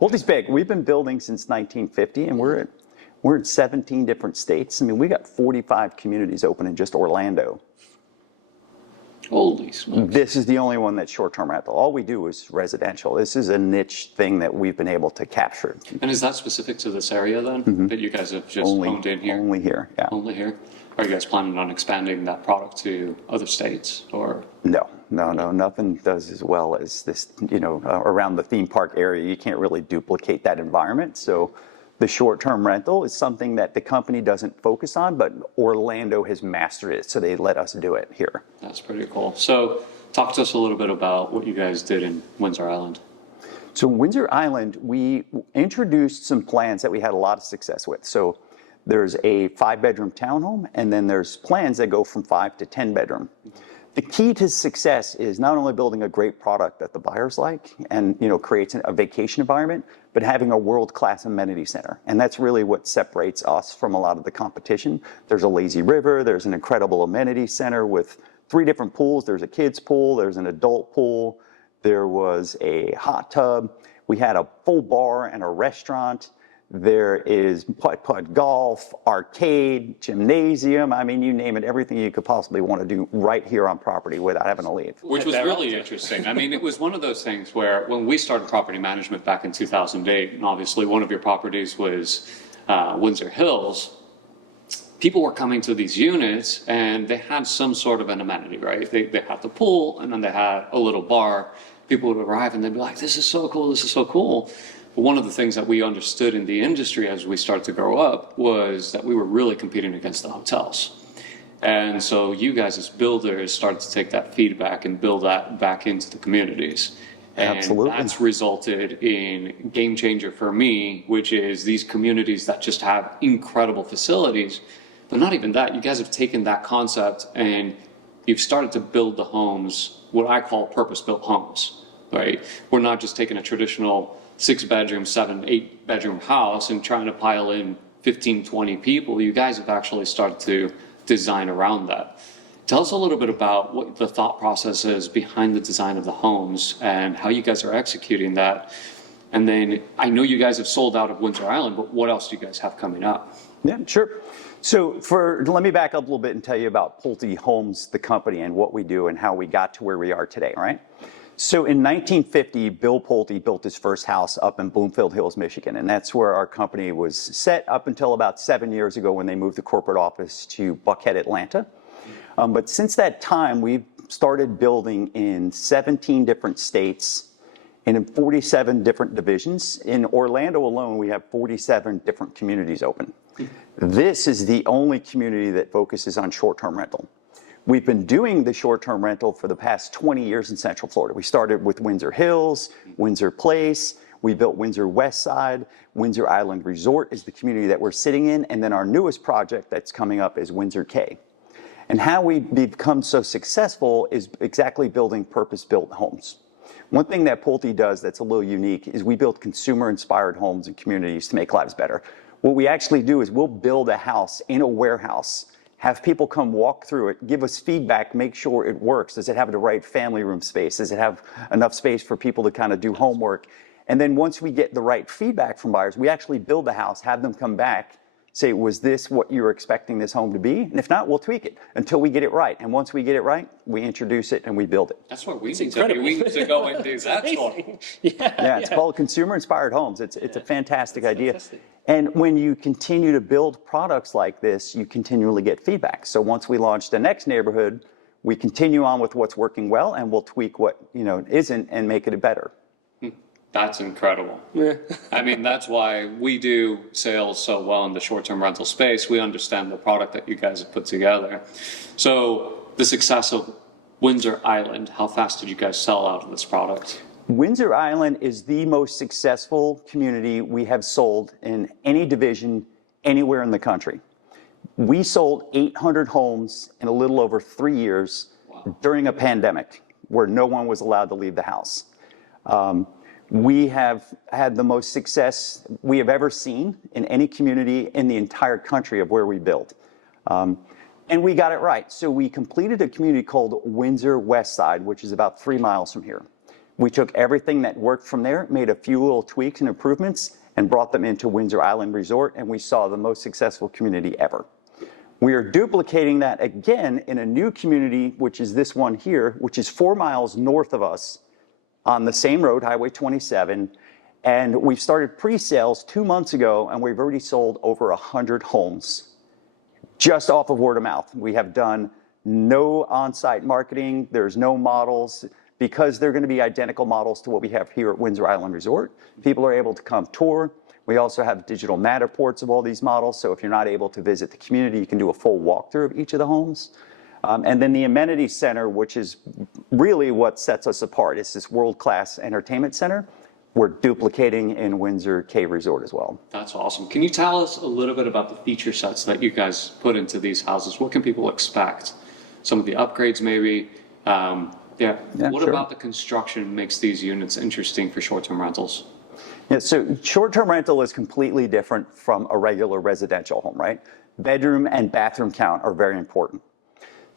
Pulte's big. We've been building since 1950, and we're in 17 different states. I mean, we got 45 communities open in just Orlando. Holy smokes. This is the only one that's short-term rental. All we do is residential. This is a niche thing that we've been able to capture. And is that specific to this area then, that you guys have just honed in here? Only here, yeah. Only here? Are you guys planning on expanding that product to other states, or? No, nothing does as well as this, around the theme park area. You can't really duplicate that environment. So the short-term rental is something that the company doesn't focus on, but Orlando has mastered it, so they let us do it here. That's pretty cool. So talk to us a little bit about what you guys did in Windsor Island. So Windsor Island, we introduced some plans that we had a lot of success with. So there's a 5-bedroom townhome, and then there's plans that go from 5 to 10 bedroom. The key to success is not only building a great product that the buyers like and creates a vacation environment, but having a world-class amenity center. And that's really what separates us from a lot of the competition. There's a lazy river, there's an incredible amenity center with 3 different pools. There's a kids pool, there's an adult pool, there was a hot tub. We had a full bar and a restaurant. There is putt-putt golf, arcade, gymnasium. I mean, you name it, everything you could possibly want to do right here on property without having to leave. Which was really interesting. I mean, it was one of those things where when we started property management back in 2008, and obviously one of your properties was Windsor Hills, people were coming to these units and they had some sort of an amenity, right? They had the pool and then they had a little bar. People would arrive and they'd be like, this is so cool, this is so cool. But one of the things that we understood in the industry as we started to grow up was that we were really competing against the hotels. And so you guys as builders started to take that feedback and build that back into the communities. And Absolutely. That's resulted in game changer for me, which is these communities that just have incredible facilities. But not even that, you guys have taken that concept and you've started to build the homes, what I call purpose-built homes, right? We're not just taking a traditional 6-bedroom, 7, 8-bedroom house and trying to pile in 15, 20 people. You guys have actually started to design around that. Tell us a little bit about what the thought process is behind the design of the homes and how you guys are executing that. And then I know you guys have sold out of Windsor Island, but what else do you guys have coming up? Yeah, sure. So let me back up a little bit and tell you about Pulte Homes, the company, and what we do and how we got to where we are today, right? So in 1950, Bill Pulte built his first house up in Bloomfield Hills, Michigan, and that's where our company was set up until about 7 years ago when they moved the corporate office to Buckhead, Atlanta. But since that time, we've started building in 17 different states and in 47 different divisions. In Orlando alone, we have 47 different communities open. This is the only community that focuses on short-term rental. We've been doing the short-term rental for the past 20 years in Central Florida. We started with Windsor Hills, Windsor Place, we built Windsor West Side, Windsor Island Resort is the community that we're sitting in, and then our newest project that's coming up is Windsor Cay. And how we become so successful is exactly building purpose-built homes. One thing that Pulte does that's a little unique is we build consumer-inspired homes and communities to make lives better. What we actually do is we'll build a house in a warehouse, have people come walk through it, give us feedback, make sure it works. Does it have the right family room space? Does it have enough space for people to kind of do homework? And then once we get the right feedback from buyers, we actually build the house, have them come back, say, was this what you were expecting this home to be? And if not, we'll tweak it until we get it right. And once we get it right, we introduce it and we build it. That's what we need to do. We need to go and do that. Yeah, it's called consumer-inspired homes. It's a fantastic idea. Fantastic. And when you continue to build products like this, you continually get feedback. So once we launch the next neighborhood, we continue on with what's working well, and we'll tweak what isn't and make it better. That's incredible. Yeah. I mean, that's why we do sales so well in the short-term rental space. We understand the product that you guys have put together. So the success of Windsor Island, how fast did you guys sell out of this product? Windsor Island is the most successful community we have sold in any division anywhere in the country. We sold 800 homes in a little over 3 years during a pandemic where no one was allowed to leave the house. We have had the most success we have ever seen in any community in the entire country of where we built. And we got it right. So we completed a community called Windsor West Side, which is about 3 miles from here. We took everything that worked from there, made a few little tweaks and improvements, and brought them into Windsor Island Resort, and we saw the most successful community ever. We are duplicating that again in a new community, which is this one here, which is 4 miles north of us on the same road, Highway 27. And we've started pre-sales 2 months ago, and we've already sold over 100 homes just off of word of mouth. We have done no on-site marketing. There's no models. Because they're going to be identical models to what we have here at Windsor Island Resort, people are able to come tour. We also have digital Matterports of all these models, so if you're not able to visit the community, you can do a full walkthrough of each of the homes. And then the amenity center, which is really what sets us apart. It's this world-class entertainment center. We're duplicating in Windsor Cay Resort as well. That's awesome. Can you tell us a little bit about the feature sets that you guys put into these houses? What can people expect? Some of the upgrades maybe? What sure. about the construction makes these units interesting for short-term rentals? Yeah, so short-term rental is completely different from a regular residential home, right? Bedroom and bathroom count are very important.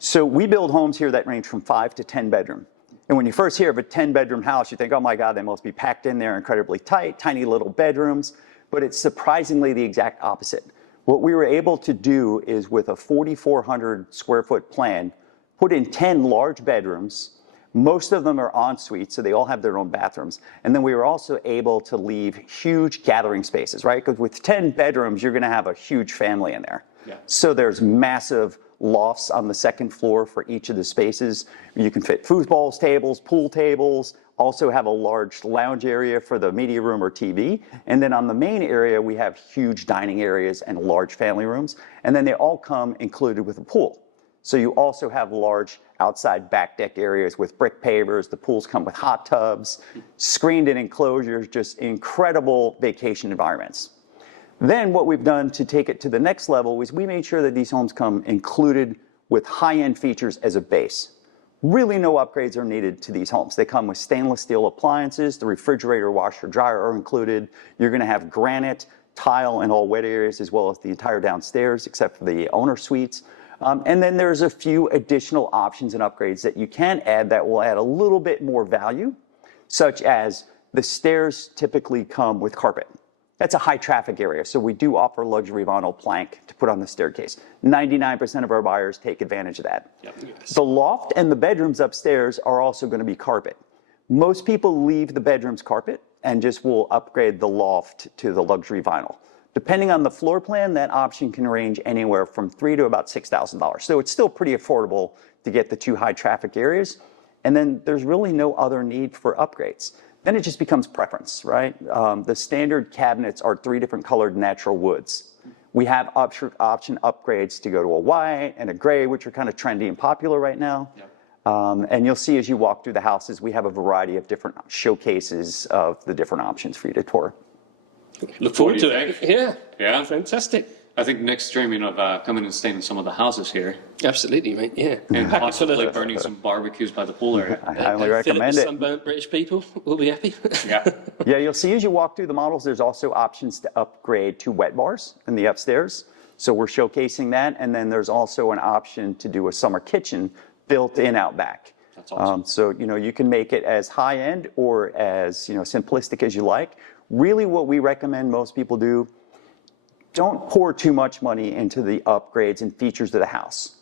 So we build homes here that range from 5 to 10 bedroom. And when you first hear of a 10-bedroom house, you think, oh my God, they must be packed in there incredibly tight, tiny little bedrooms. But it's surprisingly the exact opposite. What we were able to do is with a 4,400 square foot plan, put in 10 large bedrooms. Most of them are en suite, so they all have their own bathrooms. And then we were also able to leave huge gathering spaces, right? Because with 10 bedrooms, you're going to have a huge family in there. Yeah. So there's massive lofts on the second floor for each of the spaces. You can fit foosball tables, pool tables, also have a large lounge area for the media room or TV. And then on the main area, we have huge dining areas and large family rooms. And then they all come included with a pool. So you also have large outside back deck areas with brick pavers. The pools come with hot tubs, screened in enclosures, just incredible vacation environments. Then what we've done to take it to the next level is we made sure that these homes come included with high-end features as a base. Really no upgrades are needed to these homes. They come with stainless steel appliances. The refrigerator, washer, dryer are included. You're going to have granite, tile in all wet areas as well as the entire downstairs except for the owner suites. And then there's a few additional options and upgrades that you can add that will add a little bit more value, such as the stairs typically come with carpet. That's a high traffic area, so we do offer luxury vinyl plank to put on the staircase. 99% of our buyers take advantage of that. Yep. Yes. The loft and the bedrooms upstairs are also going to be carpet. Most people leave the bedrooms carpet and just will upgrade the loft to the luxury vinyl. Depending on the floor plan, that option can range anywhere from $3,000 to about $6,000. So it's still pretty affordable to get the two high traffic areas. And then there's really no other need for upgrades. Then it just becomes preference, right? The standard cabinets are 3 different colored natural woods. We have option upgrades to go to a white and a gray, which are kind of trendy and popular right now. Yep. And you'll see as you walk through the houses, we have a variety of different showcases of the different options for you to tour. Look forward to it. Yeah, fantastic. I think Nick's dreaming of coming and staying in some of the houses here. Absolutely, mate. Yeah, and possibly burning some barbecues by the pool area. I highly recommend it. Sunburnt British people will be happy. Yeah. Yeah, you'll see as you walk through the models, there's also options to upgrade to wet bars in the upstairs. So we're showcasing that, and then there's also an option to do a summer kitchen built in out back. That's awesome. So you can make it as high end or as simplistic as you like. Really, what we recommend most people do, don't pour too much money into the upgrades and features of the house.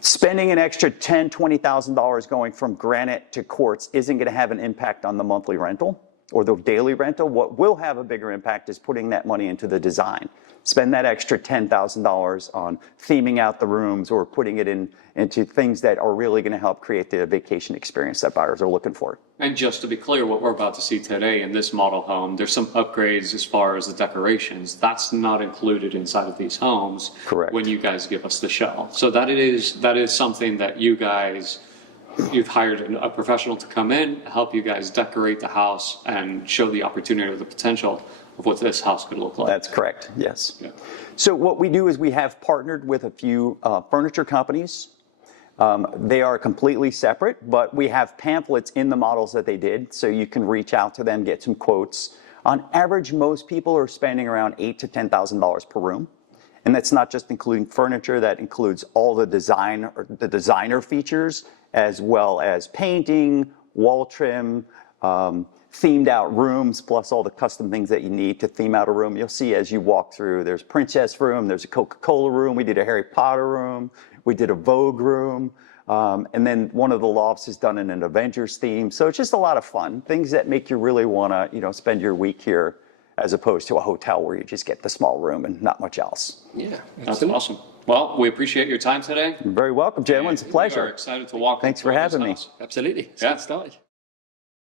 Spending an extra $10,000, $20,000 going from granite to quartz isn't going to have an impact on the monthly rental or the daily rental. What will have a bigger impact is putting that money into the design. Spend that extra $10,000 on theming out the rooms or putting it into things that are really going to help create the vacation experience that buyers are looking for. And just to be clear, what we're about to see today in this model home, there's some upgrades as far as the decorations. That's not included inside of these homes. Correct. When you guys give us the shell. So that is something that you guys you've hired a professional to come in, help you guys decorate the house and show the opportunity or the potential of what this house could look like. That's correct, yes. Yeah. So what we do is we have partnered with a few furniture companies. They are completely separate, but we have pamphlets in the models that they did, so you can reach out to them, get some quotes. On average, most people are spending around $8,000 to $10,000 per room. And that's not just including furniture, that includes all the designer features, as well as painting, wall trim, themed out rooms, plus all the custom things that you need to theme out a room. You'll see as you walk through, there's princess room, there's a Coca-Cola room, we did a Harry Potter room, we did a Vogue room, and then one of the lofts is done in an Avengers theme. So it's just a lot of fun, things that make you really want to, spend your week here, as opposed to a hotel where you just get the small room and not much else. Yeah, That's awesome. Well, we appreciate your time today. You're very welcome, gentlemen. It's a pleasure. We are excited to walk. Thanks for having me. House. absolutely. Let's Yeah. get started.